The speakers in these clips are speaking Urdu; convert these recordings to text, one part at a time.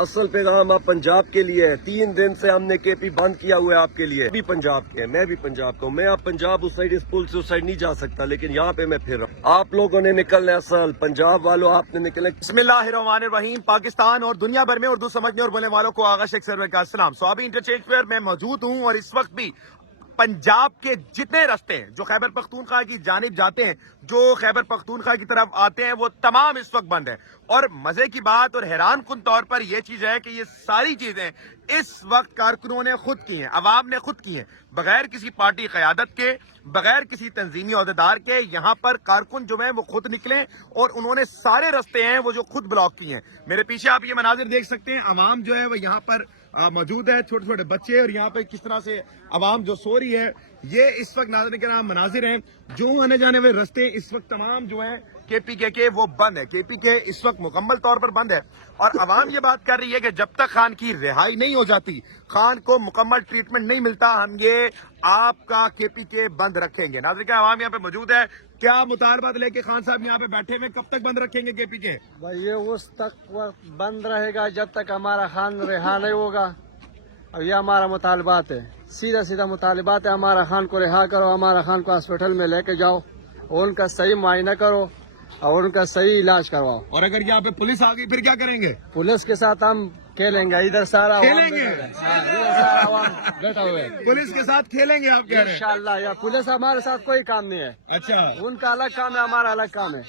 اصل پیغام آپ پنجاب کے لیے ہے. 3 دن سے ہم نے کے پی بند کیا ہوا ہے آپ کے لیے. بھی پنجاب کے ہیں, میں بھی پنجاب کا ہوں. میں آپ پنجاب اس سائڈ اس پل سے اس سائڈ نہیں جا سکتا, لیکن یہاں پہ میں پھر رہا ہوں. آپ لوگوں نے نکلنا ہے, اصل پنجاب والوں آپ نے نکلنا ہے. بسم اللہ الرحمن الرحیم. پاکستان اور دنیا بھر میں اردو سمجھنے اور بولنے والوں کو آغا شیخ سرور کا السلام. سوابی انٹرچینج پر میں موجود ہوں اور اس وقت بھی پنجاب کے جتنے رستے ہیں جو خیبر پختونخوا کی جانب جاتے ہیں, جو خیبر پختونخوا کی طرف آتے ہیں, وہ تمام اس وقت بند ہیں. اور مزے کی بات اور حیران کن طور پر یہ چیز ہے کہ یہ ساری چیزیں اس وقت کارکنوں نے خود کی ہیں, عوام نے خود کی ہیں, بغیر کسی پارٹی قیادت کے, بغیر کسی تنظیمی عہدیدار کے. یہاں پر کارکن جو ہیں وہ خود نکلے اور انہوں نے سارے رستے ہیں وہ جو خود بلاک کیے ہیں. میرے پیچھے آپ یہ مناظر دیکھ سکتے ہیں, عوام جو ہے وہ یہاں پر موجود ہے, چھوٹے چھوٹے بچے, اور یہاں پہ کس طرح سے عوام جو سو رہی ہے. یہ اس وقت ناظرین کے نام مناظر ہیں. جو آنے جانے والے رستے اس وقت تمام جو ہیں کے پی کے وہ بند ہے. کے پی کے اس وقت مکمل طور پر بند ہے, اور عوام یہ بات کر رہی ہے کہ جب تک خان کی رہائی نہیں ہو جاتی, خان کو مکمل ٹریٹمنٹ نہیں ملتا, ہم یہ آپ کا کے پی کے بند رکھیں گے. ناظرین کے عوام یہاں پہ موجود ہے. کیا مطالبات لے کے خان صاحب یہاں پہ بیٹھے ہوئے, کب تک بند رکھیں گے کے پی کے؟ بھائی یہ اس تک بند رہے گا جب تک ہمارا خان رہا نہیں ہوگا. اور یہ ہمارا مطالبات ہے, سیدھا سیدھا مطالبات ہے. ہمارا خان کو رہا کرو, ہمارا خان کو ہاسپٹل میں لے کے جاؤ, اور ان کا صحیح معائنہ کرو اور ان کا صحیح علاج کرواؤ. اور اگر یہاں پہ پولیس آ گئی پھر کیا کریں گے؟ پولیس کے ساتھ ہم کھیلیں گے. ادھر سارا عوام کھیلیں گے؟ سارا عوام بیٹھا ہوا ہے. پولیس کے ساتھ کھیلیں گے آپ کہہ رہے ہیں؟ انشاءاللہ. یا پولیس ہمارے ساتھ کوئی کام نہیں ہے. اچھا, ان کا الگ کام ہے, ہمارا الگ کام ہے.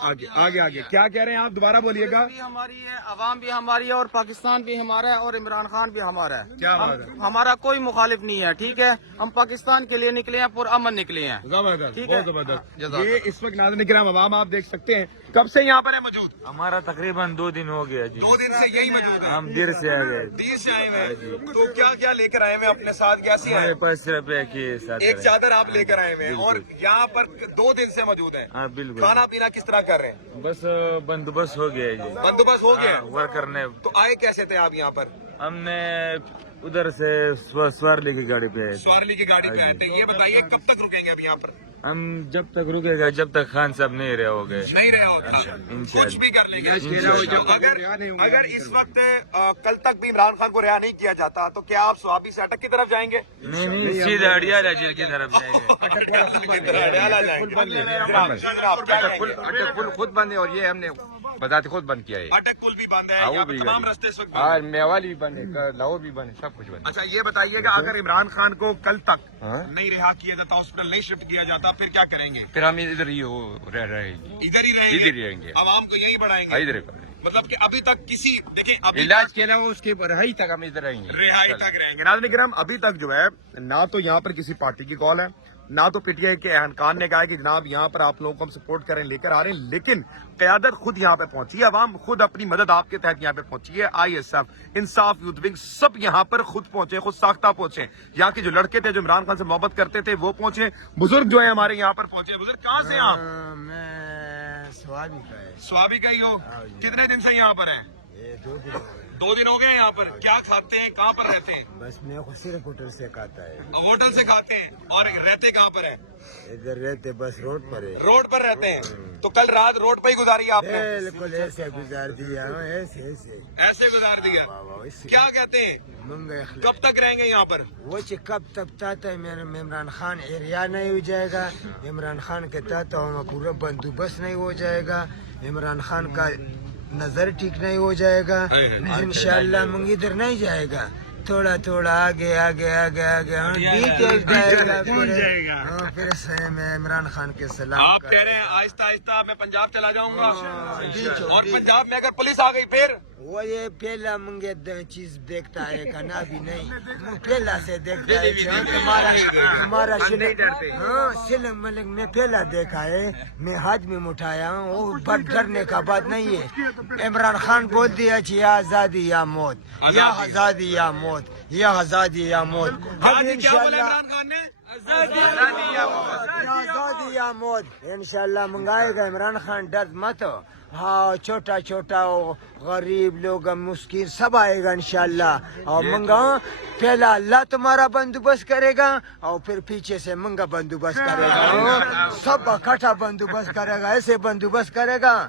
آگے آگے آگے کیا کہہ رہے ہیں آپ, دوبارہ بولیے گا. بھی ہماری ہے, عوام بھی ہماری ہے, اور پاکستان بھی ہمارا ہے, اور عمران خان بھی ہمارا ہے. کیا بات ہے, ہمارا کوئی مخالف نہیں ہے, ٹھیک ہے. ہم پاکستان کے لیے نکلے ہیں, پرامن نکلے ہیں. زبردست, ٹھیک ہے. بہت زبردست. جزاک یہ اس وقت ناظرین کرام عوام آپ دیکھ سکتے ہیں کب سے یہاں پر ہے موجود؟ ہمارا تقریباً 2 دن ہو گیا جی. 2 دن سے یہی موجود ہے. ہم دیر سے آ گئے. دیر سے آئے ہوئے ہیں. تو کیا کیا لے کر آئے ہوئے اپنے ساتھ, کیسی ہمارے ہیں؟ پاس صرف ایک ہی ساتھ ایک ہے. چادر آپ لے کر آئے ہوئے ہیں, اور یہاں پر 2 دن سے موجود ہیں. ہاں بالکل. کھانا پینا کس طرح کر رہے ہیں؟ بس بندوبست ہو گیا جی. بندوبست ہو گیا. ورکر نے, تو آئے کیسے تھے آپ یہاں پر؟ ہم نے ادھر سے سوارلی کی گاڑی پہ آئے تھے. سوارلی کی گاڑی پہ آئے تھے. یہ بتائیے کب تک رکیں گے اب یہاں پر؟ ہم جب تک رکے گا جب تک خان صاحب نہیں رہے ہو گئے. نہیں رہے ہوگا, کچھ بھی کر لیں گے. اگر اس وقت کل تک بھی عمران خان کو رہا نہیں کیا جاتا تو کیا آپ سوابی سے اٹک کی طرف جائیں گے؟ نہیں نہیں, سیدھے اڈیالہ جیل کی طرف جائیں گے. اٹک پل خود بند ہے, اور یہ ہم نے بذات خود بند کیا ہے. اٹک پل بھی بند ہے, یہاں پہ تمام راستے اس وقت بند ہیں. اور میوالی بھی بند ہے, لاہور بھی بند ہے, سب کچھ بند ہے. اچھا یہ بتائیے کہ اگر عمران خان کو کل تک نہیں رہا کیا جاتا, ہاسپٹل نہیں شفٹ کیا جاتا, پھر کیا کریں گے؟ پھر ہم ادھر ہی رہ رہے ہیں, ادھر ہی رہیں گے, ادھر ہی رہیں گے, عوام کو یہی بڑھائیں گے. ادھر ہی مطلب کہ ابھی تک کسی, دیکھیں ابھی علاج کے علاوہ اس کے رہائی تک ہم ادھر رہیں گے, رہائی تک رہیں گے. ناظرین کرام ابھی تک جو ہے نہ تو یہاں پر کسی پارٹی کی کال ہے, نہ تو پی ٹی آئی کے اہم خان نے کہا ہے کہ جناب یہاں پر آپ لوگوں کو ہم سپورٹ کریں, لے کر آ رہے ہیں, لیکن قیادت خود یہاں پہ پہنچی ہے, عوام خود اپنی مدد آپ کے تحت یہاں پہ پہنچی ہے. آئی ایس ایف, انصاف یوتھ ونگ, سب یہاں پر خود پہنچے, خود ساختہ پہنچے. یہاں کے جو لڑکے تھے جو عمران خان سے محبت کرتے تھے وہ پہنچے, بزرگ جو ہیں ہمارے یہاں پر پہنچے. بزرگ کہاں سے آپ؟ میں سوابی کا ہے. سوابی کا ہی ہو, کتنے دن سے یہاں پر ہیں؟ 2 دن ہو گئے یہاں پر. کیا کھاتے ہیں, کہاں پر رہتے ہیں؟ بس میں صرف ہوٹل سے کھاتا ہے. ہوٹل سے کھاتے ہیں, اور رہتے کہاں پر ہیں؟ ادھر رہتے بس روڈ پر ہے. روڈ پر رہتے ہیں. تو کل رات روڈ پہ ہی گزاری آپ نے؟ بالکل ایسے گزار دیا, ایسے ایسے ایسے گزار دیا. کیا کہتے ہیں, منگا کب تک رہیں گے یہاں پر؟ وہ کب تک تاتا عمران خان ایریا نہیں ہو جائے گا, عمران خان کے تحت پورا بندوبست نہیں ہو جائے گا, عمران خان کا نظر ٹھیک نہیں ہو جائے گا, انشاءاللہ منگ ادھر نہیں جائے گا. تھوڑا تھوڑا آگے آگے آگے آگے جائے گا. پھر سے میں عمران خان کے سلام. آپ کہہ رہے ہیں آہستہ آہستہ میں پنجاب چلا جاؤں گا, اور پنجاب میں اگر پولیس آ گئی پھر وہ یہ پہلا منگے چیز دیکھتا ہے کہ نہ بھی نہیں, پہلا سے دیکھتا ہے. ہمارا سلم ملک میں پہلا دیکھا ہے, میں ہاتھ میں اٹھایا ہوں, وہ بڑھ ڈرنے کا بات نہیں ہے. عمران خان بول دیا یا آزادی یا موت, یا آزادی یا موت, یا آزادی یا موت. ہم انشاءاللہ آزادی یا موت انشاءاللہ منگائے گا عمران خان. ڈر مت, ہاں چھوٹا چھوٹا غریب لوگ مسکین سب آئے گا انشاءاللہ. اور منگا پہلا اللہ تمہارا بندوبست کرے گا, اور پھر پیچھے سے منگا بندوبست کرے گا, سب اکٹھا بندوبست کرے گا. ایسے بندوبست کرے گا